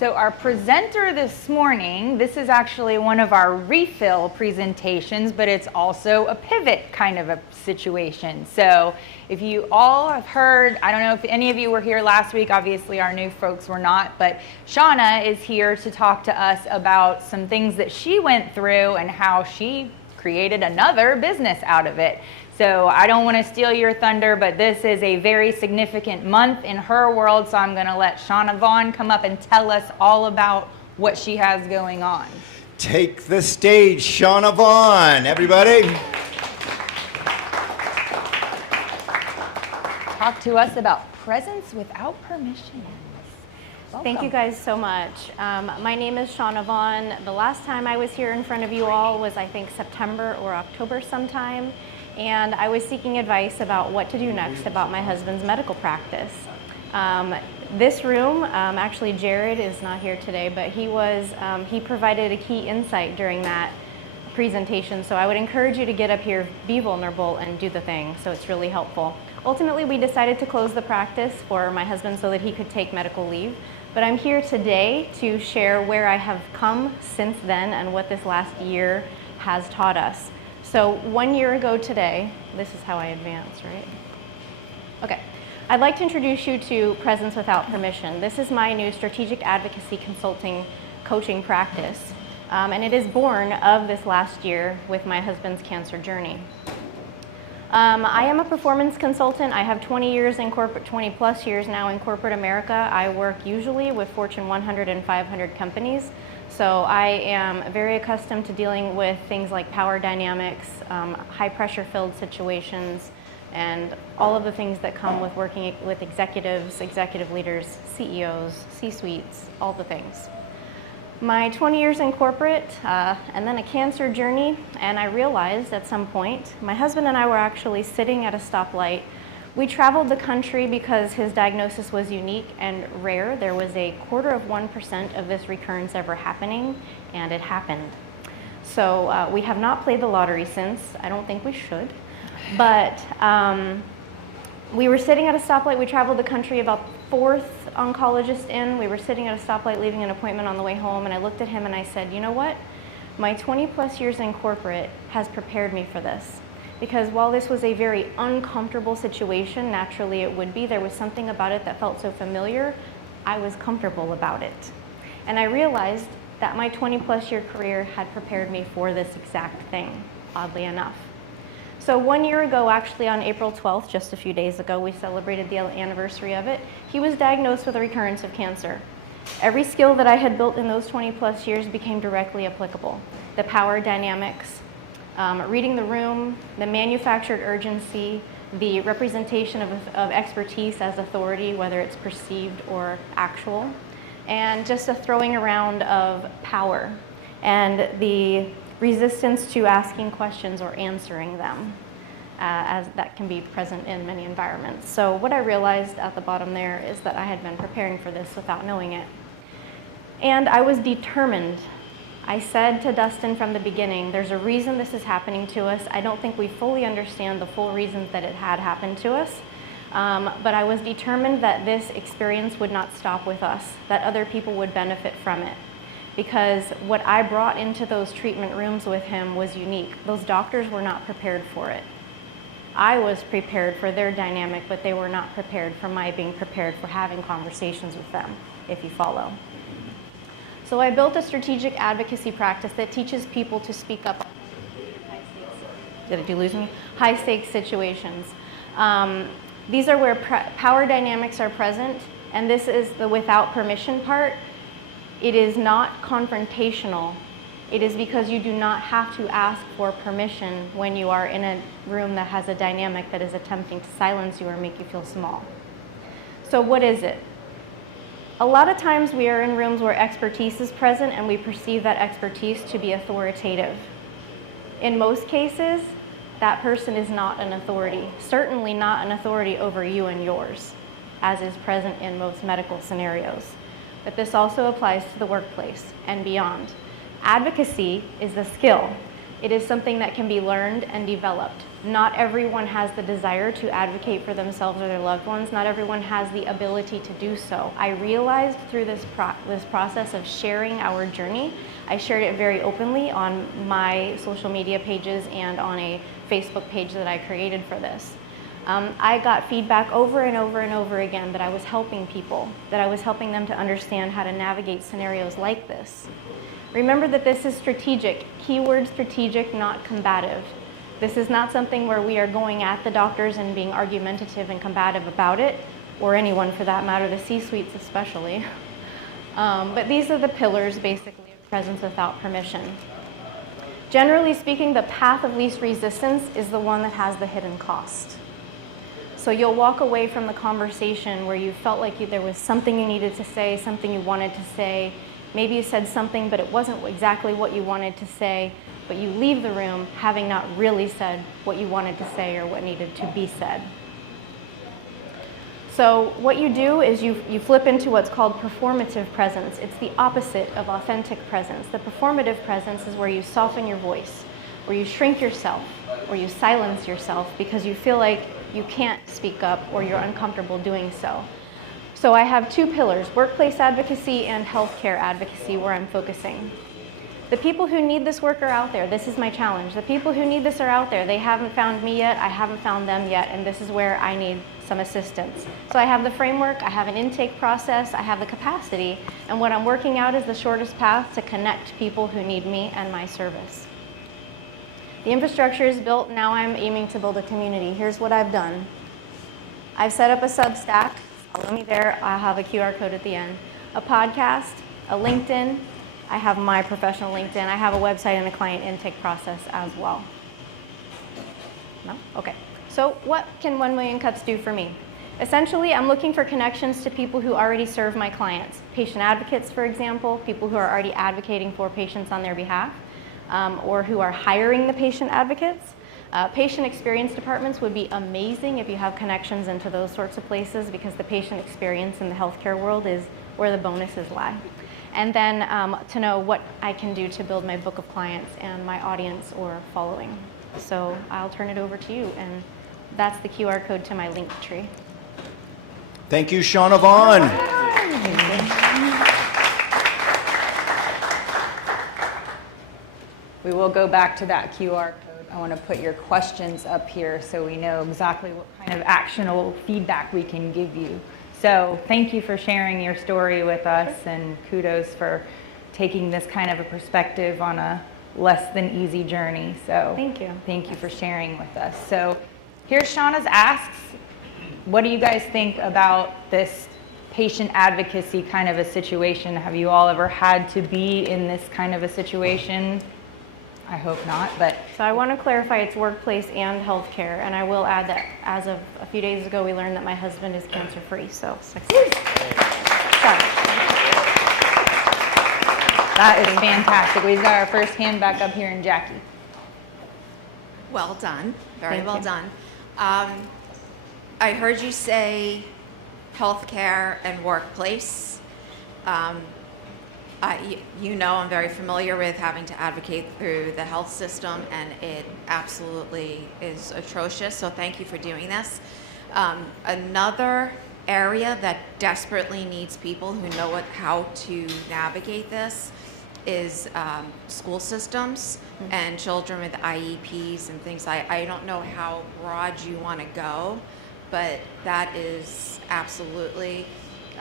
So our presenter this morning, this is actually one of our refill presentations, but it's also a pivot kind of a situation. So if you all have heard, I don't know if any of you were here last week, obviously our new folks were not, but Shauna is here to talk to us about some things that she went through and how she created another business out of it. So I don't want to steal your thunder, but this is a very significant month in her world, so I'm going to let Shauna Vaughan come up and tell us all about what she has going on. Take the stage, Shauna Vaughan, everybody. Talk to us about presence without permission. Welcome. Thank you guys so much. My name is Shauna Vaughan. The last time I was here in front of you all was, I think, September or October sometime. And I was seeking advice about what to do next about my husband's medical practice. This room, actually Jared is not here today, but he provided a key insight during that presentation. So I would encourage you to get up here, be vulnerable, and do the thing. So it's really helpful. Ultimately, we decided to close the practice for my husband so that he could take medical leave. But I'm here today to share where I have come since then and what this last year has taught us. So 1 year ago today, this is how I advance, right? Okay. I'd like to introduce you to Presence Without Permission. This is my new strategic advocacy consulting coaching practice. And it is born of this last year with my husband's cancer journey. I am a performance consultant. I have 20 years in corporate, 20 plus years now in corporate America. I work usually with Fortune 100 and 500 companies. So I am very accustomed to dealing with things like power dynamics, high pressure filled situations, and all of the things that come with working with executives, executive leaders, CEOs, C-suites, all the things. My 20 years in corporate, and then a cancer journey, and I realized at some point, my husband and I were actually sitting at a stoplight. We traveled the country because his diagnosis was unique and rare. There was a 0.25% of this recurrence ever happening, and it happened. So we have not played the lottery since. I don't think we should. But we were sitting at a stoplight. We traveled the country, about fourth oncologist in. We were sitting at a stoplight leaving an appointment on the way home, and I looked at him and I said, you know what? My 20 plus years in corporate has prepared me for this. Because while this was a very uncomfortable situation, naturally it would be, there was something about it that felt so familiar, I was comfortable about it. And I realized that my 20 plus year career had prepared me for this exact thing, oddly enough. So 1 year ago, actually on April 12th, just a few days ago, we celebrated the anniversary of it, he was diagnosed with a recurrence of cancer. Every skill that I had built in those 20 plus years became directly applicable. The power dynamics, reading the room, the manufactured urgency, the representation of expertise as authority, whether it's perceived or actual, and just a throwing around of power and the resistance to asking questions or answering them, as that can be present in many environments. So what I realized at the bottom there is that I had been preparing for this without knowing it. And I was determined. I said to Dustin from the beginning, there's a reason this is happening to us. I don't think we fully understand the full reasons that it had happened to us, but I was determined that this experience would not stop with us, that other people would benefit from it. Because what I brought into those treatment rooms with him was unique. Those doctors were not prepared for it. I was prepared for their dynamic, but they were not prepared for my being prepared for having conversations with them, if you follow. So I built a strategic advocacy practice that teaches people to speak up. Did you lose me? High stakes situations. These are where power dynamics are present, and this is the without permission part. It is not confrontational. It is because you do not have to ask for permission when you are in a room that has a dynamic that is attempting to silence you or make you feel small. So what is it? A lot of times we are in rooms where expertise is present and we perceive that expertise to be authoritative. In most cases, that person is not an authority, certainly not an authority over you and yours, as is present in most medical scenarios. But this also applies to the workplace and beyond. Advocacy is a skill. It is something that can be learned and developed. Not everyone has the desire to advocate for themselves or their loved ones. Not everyone has the ability to do so. I realized through this process of sharing our journey, I shared it very openly on my social media pages and on a Facebook page that I created for this. I got feedback over and over and over again that I was helping people, that I was helping them to understand how to navigate scenarios like this. Remember that this is strategic, keyword strategic, not combative. This is not something where we are going at the doctors and being argumentative and combative about it, or anyone for that matter, the C-suites especially. But these are the pillars, basically, of presence without permission. Generally speaking, the path of least resistance is the one that has the hidden cost. So you'll walk away from the conversation where you felt like there was something you needed to say, something you wanted to say. Maybe you said something, but it wasn't exactly what you wanted to say, but you leave the room having not really said what you wanted to say or what needed to be said. So what you do is you flip into what's called performative presence. It's the opposite of authentic presence. The performative presence is where you soften your voice, where you shrink yourself, or you silence yourself because you feel like you can't speak up or you're uncomfortable doing so. So I have two pillars, workplace advocacy and healthcare advocacy, where I'm focusing. The people who need this work are out there. This is my challenge. The people who need this are out there. They haven't found me yet. I haven't found them yet, and this is where I need some assistance. So I have the framework, I have an intake process, I have the capacity, and what I'm working out is the shortest path to connect people who need me and my service. The infrastructure is built. Now I'm aiming to build a community. Here's what I've done. I've set up a Substack. Follow me there. I'll have a QR code at the end. A podcast, a LinkedIn. I have my professional LinkedIn. I have a website and a client intake process as well. No? Okay. So what can 1 Million Cuts do for me? Essentially, I'm looking for connections to people who already serve my clients. Patient advocates, for example, people who are already advocating for patients on their behalf. Or who are hiring the patient advocates. Patient experience departments would be amazing if you have connections into those sorts of places, because the patient experience in the healthcare world is where the bonuses lie. And then to know what I can do to build my book of clients and my audience or following. So I'll turn it over to you, and that's the QR code to my link tree. Thank you, Shauna Vaughan. We will go back to that QR code. I want to put your questions up here so we know exactly what kind of actionable feedback we can give you. So thank you for sharing your story with us, and kudos for taking this kind of a perspective on a less than easy journey. So thank you for sharing with us. So here's Shauna's asks. What do you guys think about this patient advocacy kind of a situation? Have you all ever had to be in this kind of a situation? I hope not, but. So I want to clarify it's workplace and healthcare, and I will add that as of a few days ago, we learned that my husband is cancer-free, so success. Sorry. That is fantastic. We've got our first hand back up here in Jackie. Well done, very Thank well you. done. I heard you say healthcare and workplace. You know, I'm very familiar with having to advocate through the health system, and it absolutely is atrocious, so thank you for doing this. Another area that desperately needs people who know how to navigate this is school systems and children with IEPs and things. I don't know how broad you want to go, but that is absolutely.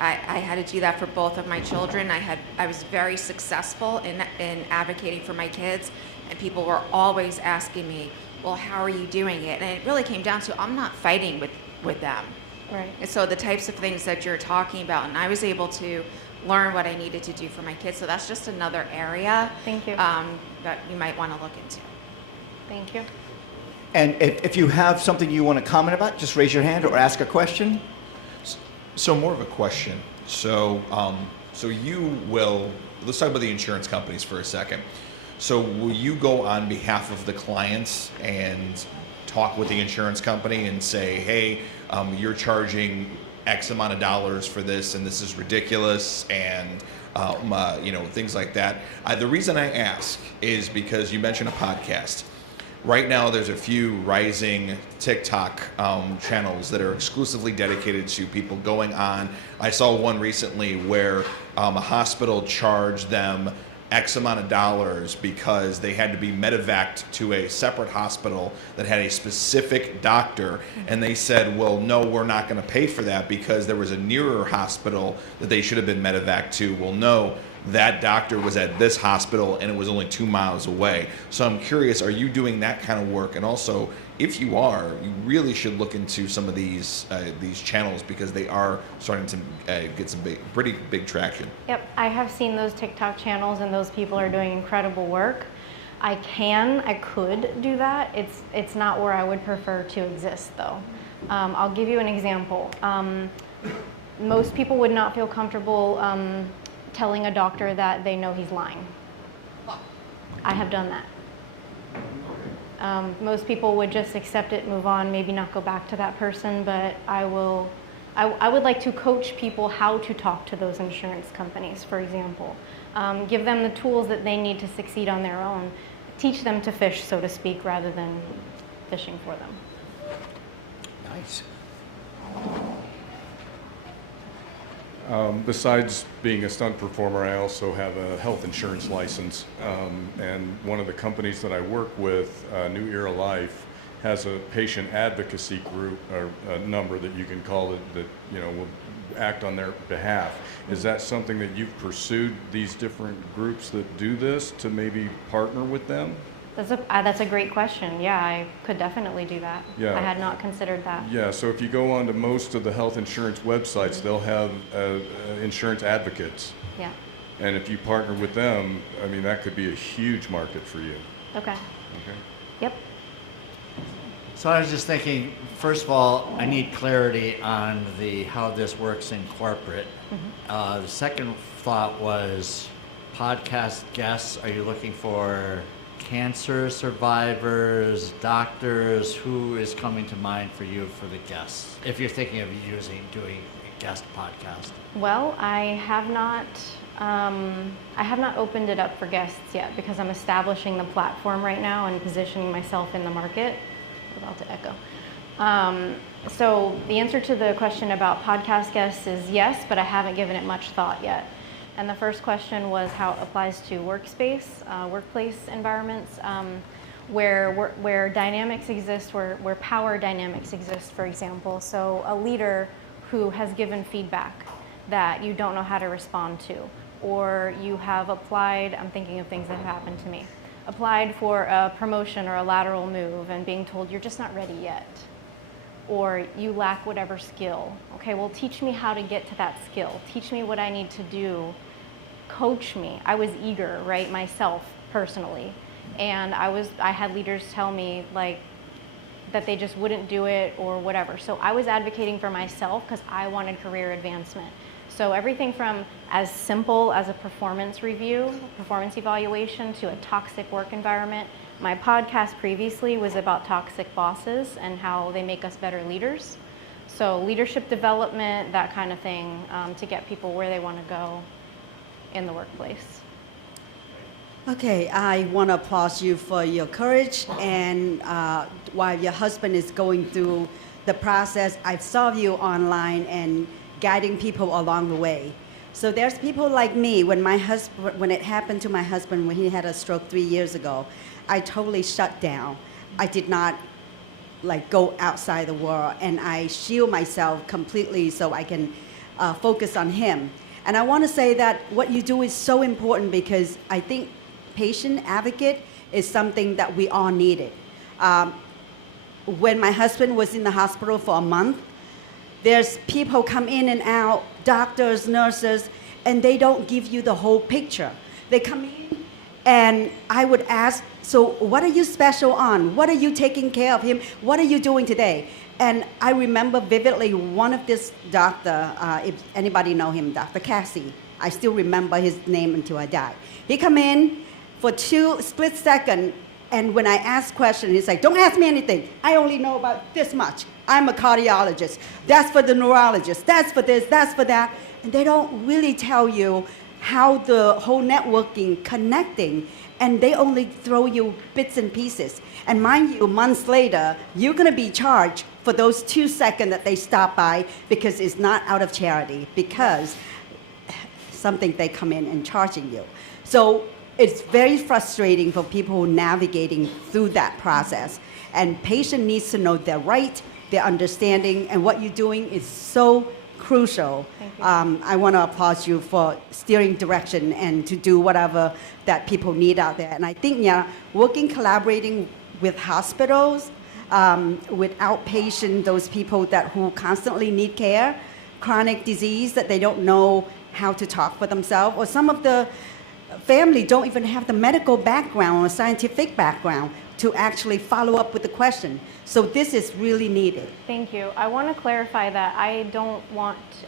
I had to do that for both of my children. I was very successful in advocating for my kids, and people were always asking me, well, how are you doing it? And it really came down to, I'm not fighting with them. Right. And so the types of things that you're talking about, and I was able to learn what I needed to do for my kids. So that's just another area Thank you. that you might want to look into. Thank you. And if you have something you want to comment about, just raise your hand or ask a question. So more of a question. So you will, let's talk about the insurance companies for a second. So will you go on behalf of the clients and talk with the insurance company and say, hey, you're charging X amount of dollars for this, and this is ridiculous, and things like that. The reason I ask is because you mentioned a podcast. Right now, there's a few rising TikTok channels that are exclusively dedicated to people going on. I saw one recently where a hospital charged them X amount of dollars because they had to be medevaced to a separate hospital that had a specific doctor, and they said, well, no, we're not going to pay for that because there was a nearer hospital that they should have been medevaced to. Well, no, that doctor was at this hospital and it was only 2 miles away. So I'm curious, are you doing that kind of work? And also, if you are, you really should look into some of these channels because they are starting to get some pretty big traction. Yep, I have seen those TikTok channels, and those people are doing incredible work. I could do that. It's not where I would prefer to exist, though. I'll give you an example. Most people would not feel comfortable telling a doctor that they know he's lying. I have done that. Most people would just accept it, move on, maybe not go back to that person, but I would like to coach people how to talk to those insurance companies, for example. Give them the tools that they need to succeed on their own. Teach them to fish, so to speak, rather than fishing for them. Nice. Besides being a stunt performer, I also have a health insurance license, and one of the companies that I work with, New Era Life, has a patient advocacy group or a number that you can call it that will act on their behalf. Is that something that you've pursued, these different groups that do this, to maybe partner with them? That's a great question. Yeah, I could definitely do that. Yeah. I had not considered that. Yeah, so if you go on to most of the health insurance websites, they'll have insurance advocates. Yeah. And if you partner with them, I mean, that could be a huge market for you. Okay. Okay. Yep. So I was just thinking, first of all, I need clarity on how this works in corporate. The second thought was podcast guests. Are you looking for cancer survivors, doctors? Who is coming to mind for you for the guests, if you're thinking of doing a guest podcast? Well, I have not opened it up for guests yet because I'm establishing the platform right now and positioning myself in the market. About to echo. So the answer to the question about podcast guests is yes, but I haven't given it much thought yet. And the first question was how it applies to workplace environments, where dynamics exist, where power dynamics exist, for example. So a leader who has given feedback that you don't know how to respond to, or you have applied, I'm thinking of things that have happened to me, applied for a promotion or a lateral move and being told you're just not ready yet, or you lack whatever skill. Okay, well, teach me how to get to that skill. Teach me what I need to do. Coach me. I was eager, right, myself personally, and I had leaders tell me like that they just wouldn't do it or whatever. So I was advocating for myself because I wanted career advancement. So everything from as simple as a performance review, performance evaluation, to a toxic work environment. My podcast previously was about toxic bosses and how they make us better leaders. So leadership development, that kind of thing, to get people where they want to go in the workplace. Okay, I want to applaud you for your courage, and while your husband is going through the process, I saw you online and guiding people along the way. So there's people like me. When it happened to my husband when he had a stroke 3 years ago, I totally shut down. I did not go outside the world, and I shield myself completely so I can focus on him. And I want to say that what you do is so important, because I think patient advocate is something that we all needed. When my husband was in the hospital for a month, there's people come in and out, doctors, nurses, and they don't give you the whole picture. They come in, and I would ask, so what are you special on? What are you taking care of him? What are you doing today? And I remember vividly one of this doctor, if anybody know him, Dr. Cassie. I still remember his name until I died. He come in for 2 split seconds, And when I ask questions, he's like, don't ask me anything. I only know about this much. I'm a cardiologist. That's for the neurologist. That's for this, that's for that. And they don't really tell you how the whole networking, connecting, and they only throw you bits and pieces. And mind you, months later, you're gonna be charged for those 2 seconds that they stop by because it's not out of charity, because something they come in and charging you. So it's very frustrating for people navigating through that process. And patient needs to know their right, their understanding, and what you're doing is so crucial. Thank you. I want to applaud you for steering direction and to do whatever that people need out there. And I think, yeah, working, collaborating with hospitals, with outpatient, those people who constantly need care, chronic disease that they don't know how to talk for themselves, or some of the family don't even have the medical background or scientific background to actually follow up with the question. So this is really needed. Thank you. I want to clarify that I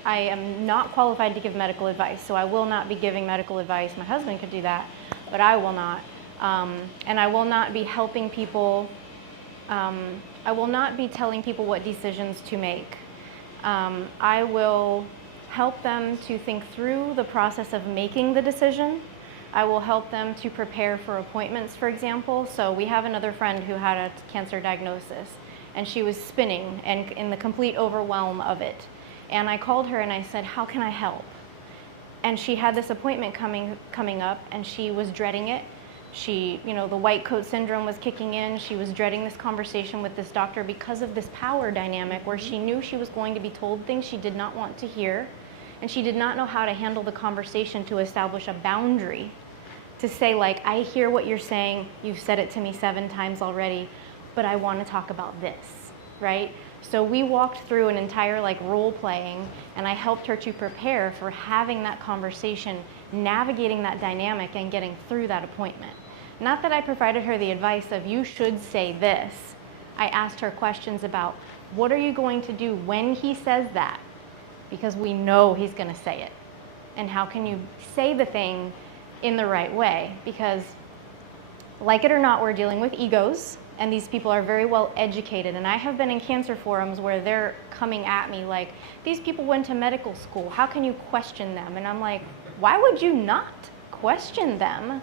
am not qualified to give medical advice, so I will not be giving medical advice. My husband could do that, but I will not. And I will not be helping people, I will not be telling people what decisions to make. I will help them to think through the process of making the decision. I will help them to prepare for appointments, for example. So we have another friend who had a cancer diagnosis, and she was spinning and in the complete overwhelm of it. And I called her and I said, how can I help? And she had this appointment coming up, and she was dreading it. The white coat syndrome was kicking in. She was dreading this conversation with this doctor because of this power dynamic where she knew she was going to be told things she did not want to hear. And she did not know how to handle the conversation to establish a boundary, to say, like, I hear what you're saying, you've said it to me 7 times already, but I want to talk about this, right? So we walked through an entire role playing, and I helped her to prepare for having that conversation, navigating that dynamic, and getting through that appointment. Not that I provided her the advice of, you should say this. I asked her questions about, what are you going to do when he says that? Because we know he's going to say it. And how can you say the thing in the right way? Because, like it or not, we're dealing with egos, and these people are very well educated. And I have been in cancer forums where they're coming at me like, these people went to medical school, how can you question them? And I'm like, why would you not question them?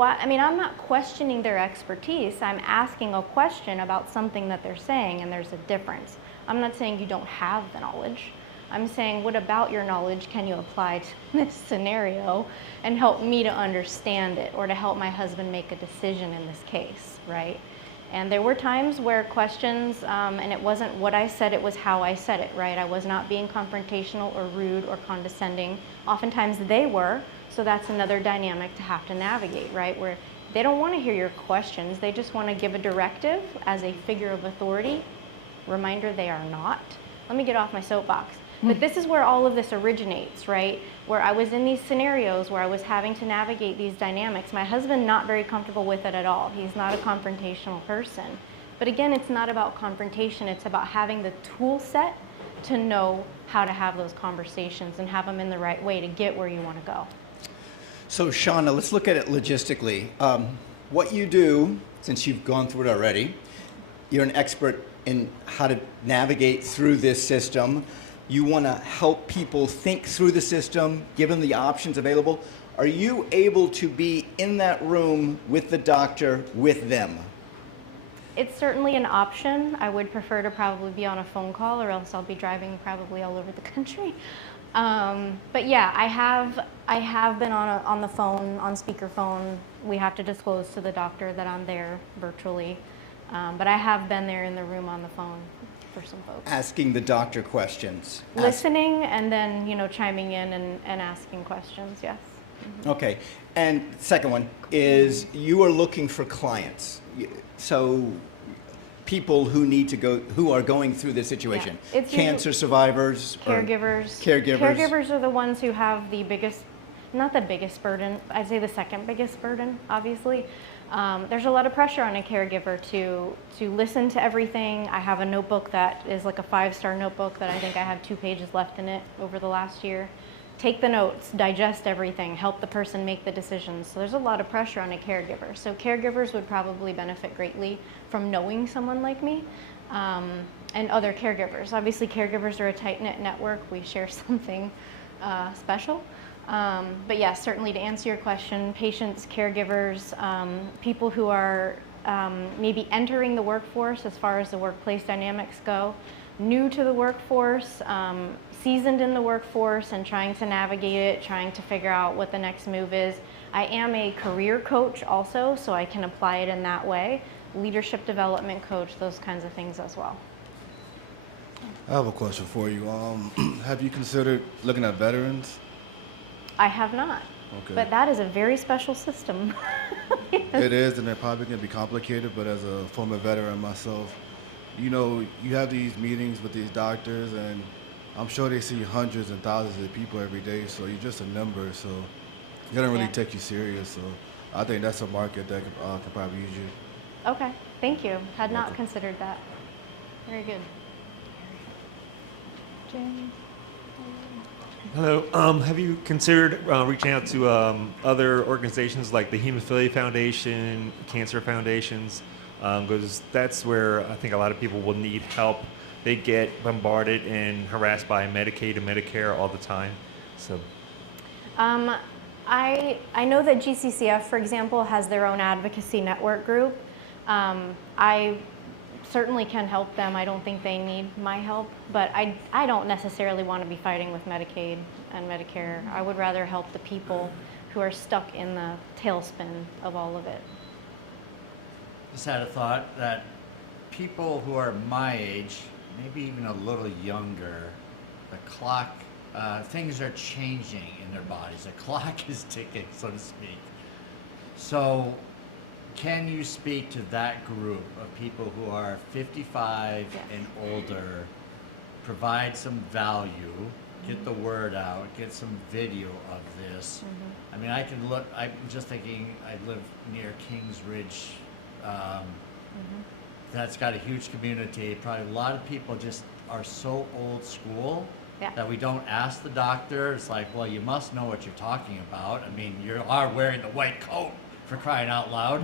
I'm not questioning their expertise. I'm asking a question about something that they're saying, and there's a difference. I'm not saying you don't have the knowledge. I'm saying, what about your knowledge can you apply to this scenario and help me to understand it, or to help my husband make a decision in this case, right? And there were times where questions, and it wasn't what I said, it was how I said it, right? I was not being confrontational or rude or condescending. Oftentimes they were, so that's another dynamic to have to navigate, right? Where they don't want to hear your questions, they just want to give a directive as a figure of authority. Reminder, they are not. Let me get off my soapbox. But this is where all of this originates, right? Where I was in these scenarios where I was having to navigate these dynamics. My husband, not very comfortable with it at all. He's not a confrontational person. But again, it's not about confrontation. It's about having the tool set to know how to have those conversations and have them in the right way to get where you want to go. So Shauna, let's look at it logistically. What you do, since you've gone through it already, you're an expert in how to navigate through this system. You want to help people think through the system, give them the options available. Are you able to be in that room with the doctor with them? It's certainly an option. I would prefer to probably be on a phone call, or else I'll be driving probably all over the country. But yeah, I have been on the phone, on speakerphone. We have to disclose to the doctor that I'm there virtually. But I have been there in the room on the phone for some folks. Asking the doctor questions. Listening and then, chiming in and asking questions, yes. Mm-hmm. Okay. And second one is you are looking for clients. So people who are going through this situation. Yeah. It's Cancer survivors. Caregivers. Caregivers. Caregivers are the ones who have the biggest, not the biggest burden, I'd say the second biggest burden, obviously. There's a lot of pressure on a caregiver to listen to everything. I have a notebook that is like a 5-star notebook that I think I have 2 pages left in it over the last year. take the notes, digest everything, help the person make the decisions. So there's a lot of pressure on a caregiver. So caregivers would probably benefit greatly from knowing someone like me, and other caregivers. Obviously, caregivers are a tight-knit network. We share something special. But yes, certainly to answer your question, patients, caregivers, people who are maybe entering the workforce as far as the workplace dynamics go, new to the workforce, seasoned in the workforce and trying to navigate it, trying to figure out what the next move is. I am a career coach also, so I can apply it in that way. Leadership development coach, those kinds of things as well. I have a question for you. Have you considered looking at veterans? I have not, Okay. but that is a very special system. It is, and it probably can be complicated, but as a former veteran myself, you know, you have these meetings with these doctors, and I'm sure they see hundreds and thousands of people every day, so you're just a number, so they don't really Yeah. take you serious. So I think that's a market that could probably use you. Okay, thank you. Had not Welcome. considered that. Very good. Jay? Hello. Have you considered reaching out to other organizations like the Hemophilia Foundation, cancer foundations? Because that's where I think a lot of people will need help. They get bombarded and harassed by Medicaid and Medicare all the time. So, I know that GCCF, for example, has their own advocacy network group. I certainly can help them. I don't think they need my help, but I don't necessarily want to be fighting with Medicaid and Medicare. I would rather help the people who are stuck in the tailspin of all of it. Just had a thought that people who are my age, maybe even a little younger, the clock, things are changing in their bodies. The clock is ticking, so to speak. So can you speak to that group of people who are 55 Yes. and older, provide some value, get the word out, get some video of this? I mean, I can look, I'm just thinking, I live near Kings Ridge. That's got a huge community. Probably a lot of people just are so old school Yeah. that we don't ask the doctor. It's like, well, you must know what you're talking about. I mean, you are wearing the white coat, for crying out loud.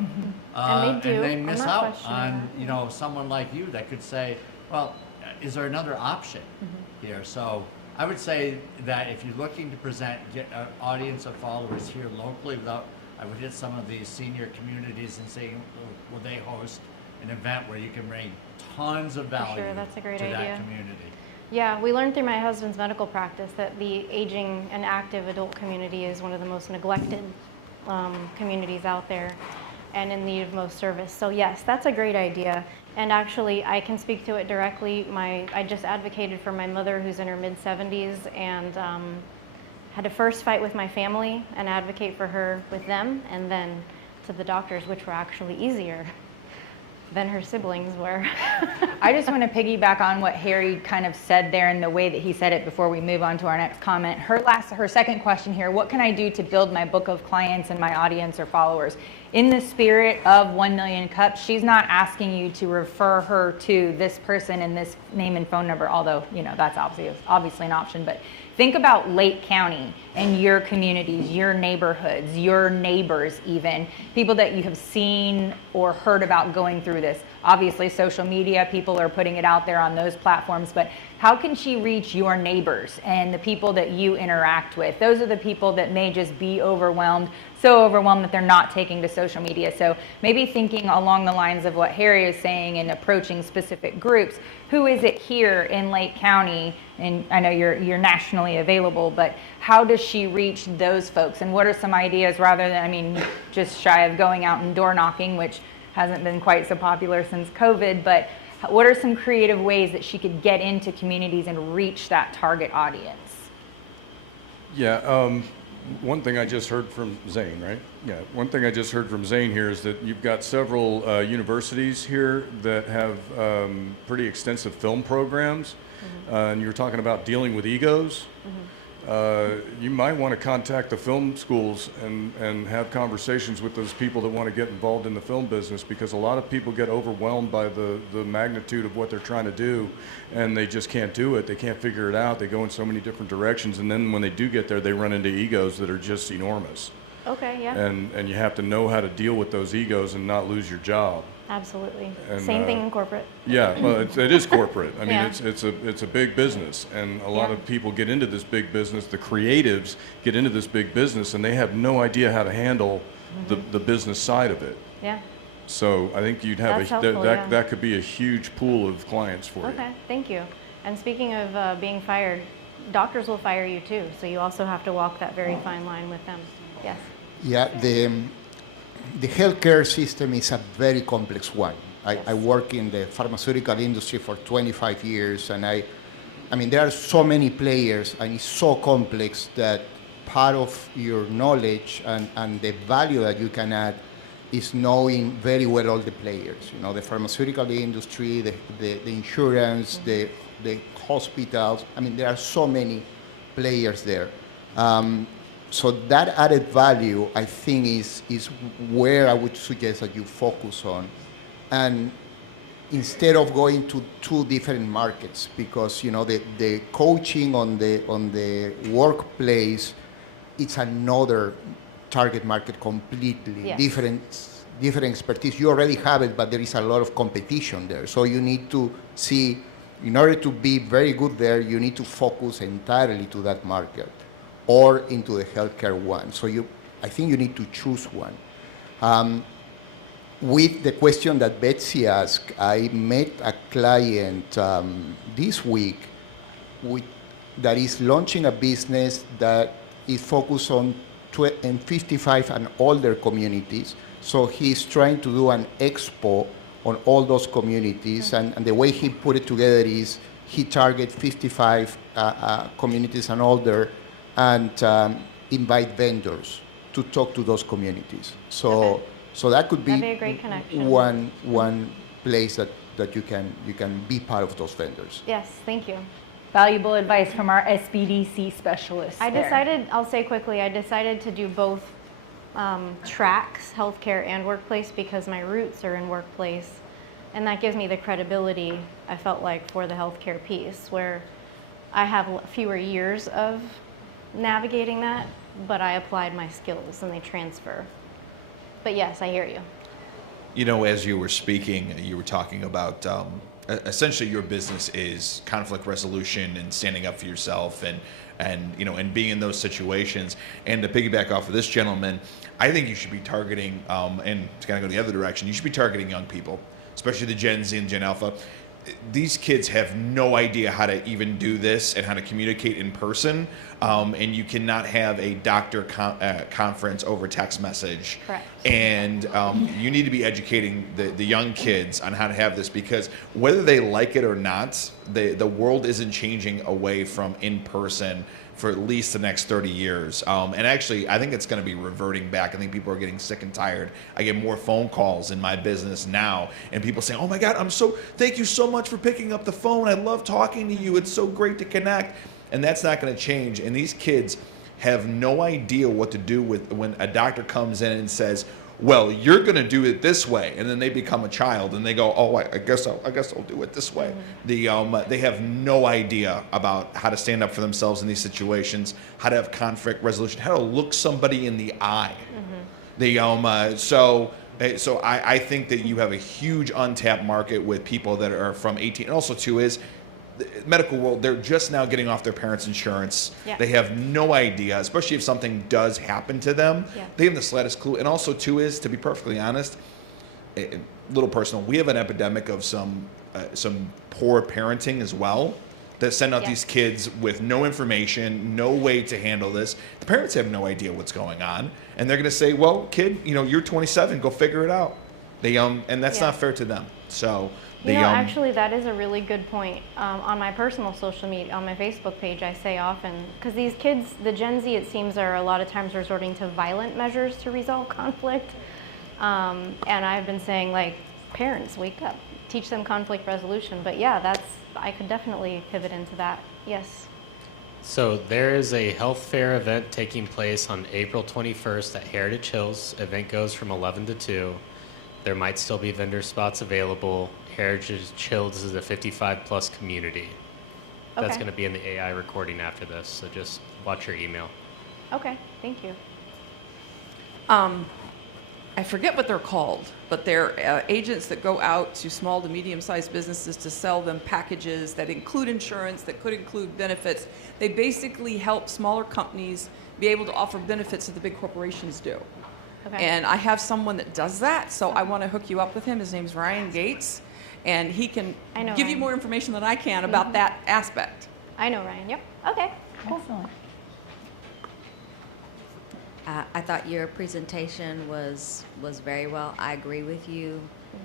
And they do. And they I'm miss not out questioning on, that. you know, someone like you that could say, well, is there another option here? So I would say that if you're looking to get an audience of followers here locally, I would hit some of these senior communities and say, will they host an event where you can bring tons of value sure, that's a great to idea. that community? Yeah, we learned through my husband's medical practice that the aging and active adult community is one of the most neglected communities out there and in need of most service. So yes, that's a great idea. And actually, I can speak to it directly. I just advocated for my mother who's in her mid-70s and had to first fight with my family and advocate for her with them, and then to the doctors, which were actually easier than her siblings were. I just want to piggyback on what Harry kind of said there and the way that he said it before we move on to our next comment. Her second question here, what can I do to build my book of clients and my audience or followers? In the spirit of 1 Million Cups, she's not asking you to refer her to this person and this name and phone number, although, you know, that's obviously an option, but think about Lake County and your communities, your neighborhoods, your neighbors even, people that you have seen or heard about going through this. Obviously, social media, people are putting it out there on those platforms, but how can she reach your neighbors and the people that you interact with? Those are the people that may just be overwhelmed, so overwhelmed that they're not taking to social media. So maybe thinking along the lines of what Harry is saying and approaching specific groups. Who is it here in Lake County? And I know you're nationally available, but how does she reach those folks? And what are some ideas rather than, I mean, just shy of going out and door knocking, which hasn't been quite so popular since COVID, but what are some creative ways that she could get into communities and reach that target audience? Yeah, one thing I just heard from Zane, right? Yeah, one thing I just heard from Zane here is that you've got several universities here that have pretty extensive film programs, and you were talking about dealing with egos. you might want to contact the film schools and have conversations with those people that want to get involved in the film business, because a lot of people get overwhelmed by the magnitude of what they're trying to do, and they just can't do it. They can't figure it out. They go in so many different directions, and then when they do get there, they run into egos that are just enormous. Okay, yeah. And you have to know how to deal with those egos and not lose your job. Absolutely. And, Same thing in corporate. Yeah, well, it is corporate. I mean, Yeah. it's a big business, and a lot Yeah. of people get into this big business. The creatives get into this big business, and they have no idea how to handle the business side of it. Yeah. So I think you'd have That's helpful, yeah. that could be a huge pool of clients for you. Okay, thank you. And speaking of being fired, doctors will fire you too, so you also have to walk that very fine line with them. Yes. Yeah, the healthcare system is a very complex one. I work in the pharmaceutical industry for 25 years, and I mean, there are so many players, and it's so complex that part of your knowledge and the value that you can add is knowing very well all the players. You know, the pharmaceutical industry, the insurance, the hospitals. I mean, there are so many players there. So that added value, I think, is where I would suggest that you focus on. And instead of going to two different markets, because, you know, the coaching on the workplace, it's another target market completely. Yes. Different expertise. You already have it, but there is a lot of competition there. So you need to see, in order to be very good there, you need to focus entirely to that market, or into the healthcare one. So I think you need to choose one. With the question that Betsy asked, I met a client this week that is launching a business that is focused on 55 and older communities. So he's trying to do an expo on all those communities, and the way he put it together is he targets 55 communities and older, and invite vendors to talk to those communities. So that could That'd be be a great connection. one place that you can be part of those vendors. Yes, thank you. Valuable advice from our SBDC specialist. I'll say quickly, I decided to do both tracks, healthcare and workplace, because my roots are in workplace. And that gives me the credibility, I felt like, for the healthcare piece, where I have fewer years of navigating that, but I applied my skills and they transfer. But yes, I hear you. You know, as you were speaking, you were talking about essentially your business is conflict resolution and standing up for yourself and you know, and being in those situations. And to piggyback off of this gentleman, I think you should be targeting, and to kind of go the other direction, you should be targeting young people, especially the Gen Z and Gen Alpha. These kids have no idea how to even do this and how to communicate in person, and you cannot have a doctor conference over text message. Correct. And you need to be educating the young kids on how to have this, because whether they like it or not, the world isn't changing away from in person for at least the next 30 years. And actually, I think it's going to be reverting back. I think people are getting sick and tired. I get more phone calls in my business now, and people saying, oh my God, thank you so much for picking up the phone. I love talking to you. It's so great to connect. And that's not going to change. And these kids have no idea what to do with when a doctor comes in and says, well, you're going to do it this way, and then they become a child and they go, oh, I guess I'll do it this way. Mm-hmm. They have no idea about how to stand up for themselves in these situations, how to have conflict resolution, how to look somebody in the eye. Mm-hmm. So I think that you have a huge untapped market with people that are from 18, and also too is the medical world, they're just now getting off their parents' insurance. Yeah. They have no idea, especially if something does happen to them. Yeah. They have the slightest clue. And also, too, is, to be perfectly honest, a little personal, we have an epidemic of some poor parenting as well, that send out these kids with no information, no way to handle this. The parents have no idea what's going on. And they're going to say, well, kid, you're 27, go figure it out. And that's not fair to them. So... actually, that is a really good point. On my personal social media, on my Facebook page, I say often, because these kids, the Gen Z, it seems, are a lot of times resorting to violent measures to resolve conflict. And I've been saying, like, parents, wake up, teach them conflict resolution. But yeah, I could definitely pivot into that. Yes. So there is a health fair event taking place on April 21st at Heritage Hills. Event goes from 11 to 2. There might still be vendor spots available. Heritage Hills is a 55-plus community. That's Okay. going to be in the AI recording after this, so just watch your email. Okay, thank you. I forget what they're called, but they're agents that go out to small to medium-sized businesses to sell them packages that include insurance, that could include benefits. They basically help smaller companies be able to offer benefits that the big corporations do. Okay. And I have someone that does that, so I want to hook you up with him. His name's Ryan Gates, and he can I know give you Ryan. more information than I can about that aspect. I know Ryan. Yep. Okay. Cool. Excellent. I thought your presentation was very well. I agree with you.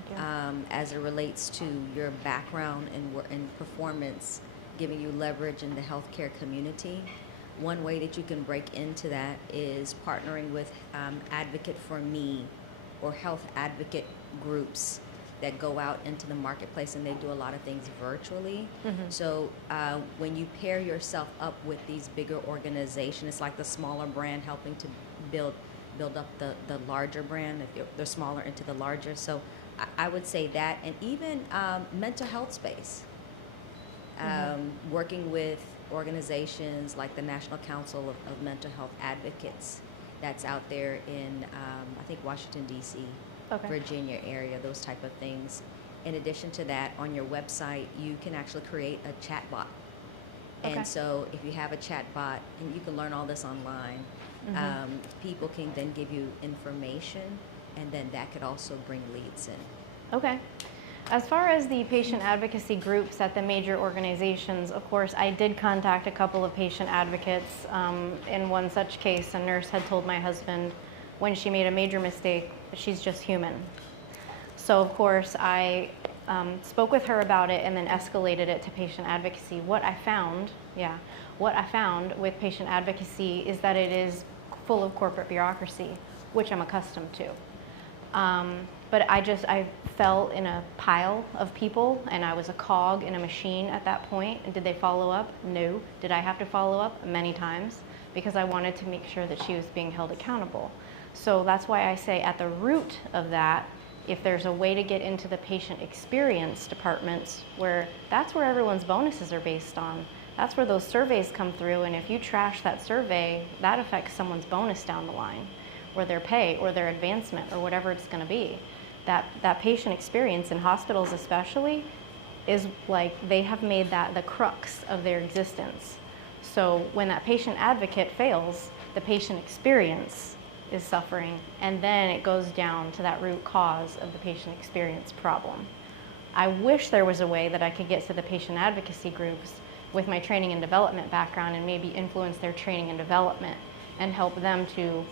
Thank you. As it relates to your background in performance, giving you leverage in the healthcare community. One way that you can break into that is partnering with Advocate for Me or health advocate groups that go out into the marketplace, and they do a lot of things virtually. So when you pair yourself up with these bigger organizations, it's like the smaller brand helping to build up the larger brand, if they're smaller into the larger. So I would say that, and even mental health space. Working with organizations like the National Council of Mental Health Advocates that's out there in, I think, Washington, D.C., Okay. Virginia area, those type of things. In addition to that, on your website, you can actually create a chatbot. Okay. And so if you have a chatbot, and you can learn all this online, people can then give you information, and then that could also bring leads in. Okay. As far as the patient advocacy groups at the major organizations, of course, I did contact a couple of patient advocates. In one such case, a nurse had told my husband when she made a major mistake, she's just human. So, of course, I spoke with her about it and then escalated it to patient advocacy. What I found with patient advocacy is that it is full of corporate bureaucracy, which I'm accustomed to. But I fell in a pile of people, and I was a cog in a machine at that point. And did they follow up? No. Did I have to follow up? Many times, because I wanted to make sure that she was being held accountable. So that's why I say at the root of that, if there's a way to get into the patient experience departments, that's where everyone's bonuses are based on. That's where those surveys come through, and if you trash that survey, that affects someone's bonus down the line, or their pay, or their advancement, or whatever it's going to be. That patient experience in hospitals especially is like they have made that the crux of their existence. So when that patient advocate fails, the patient experience is suffering, and then it goes down to that root cause of the patient experience problem. I wish there was a way that I could get to the patient advocacy groups with my training and development background and maybe influence their training and development and help them to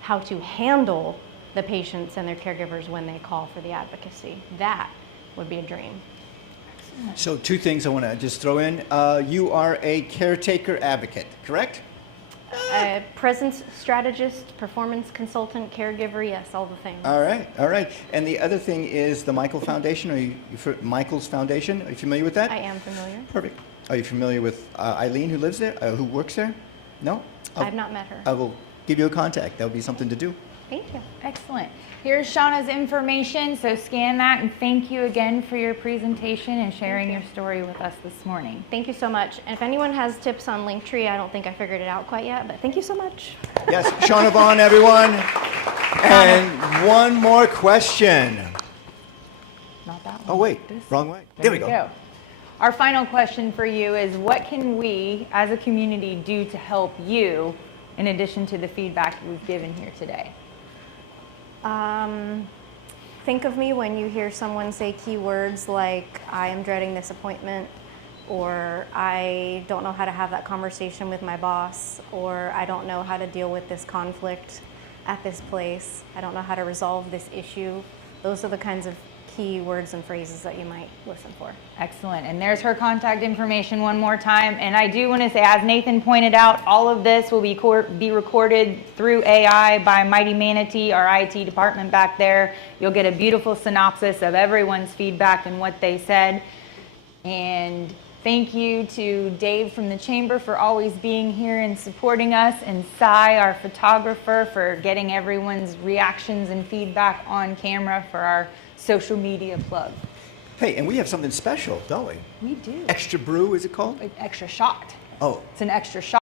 how to handle the patients and their caregivers when they call for the advocacy. That would be a dream. So 2 things I want to just throw in. You are a caretaker advocate, correct? Presence strategist, performance consultant, caregiver, yes, all the things. All right, all right. And the other thing is the Michael Foundation. Are you Michael's Foundation? Are you familiar with that? I am familiar. Perfect. Are you familiar with Eileen, who lives there, who works there? No? I've not met her. I will give you a contact. That'll be something to do. Thank you. Excellent. Here's Shauna's information, so scan that, and thank you again for your presentation and sharing your story with us this morning. Thank you so much. And if anyone has tips on Linktree, I don't think I figured it out quite yet, but thank you so much. Yes, Shauna Vaughn, everyone. And one more question. Not that one. Oh, wait, wrong way. There we go. Our final question for you is, what can we as a community do to help you in addition to the feedback we've given here today? Think of me when you hear someone say keywords like, I am dreading this appointment, or I don't know how to have that conversation with my boss, or I don't know how to deal with this conflict at this place, I don't know how to resolve this issue. Those are the kinds of key words and phrases that you might listen for. Excellent. And there's her contact information one more time. And I do want to say, as Nathan pointed out, all of this will be recorded through AI by Mighty Manatee, our IT department back there. You'll get a beautiful synopsis of everyone's feedback and what they said. And Thank you to Dave from the Chamber for always being here and supporting us, and Cy, our photographer, for getting everyone's reactions and feedback on camera for our social media plug. Hey, and we have something special, don't we? We do. Extra brew, is it called? Extra shot. Oh. It's an extra shot.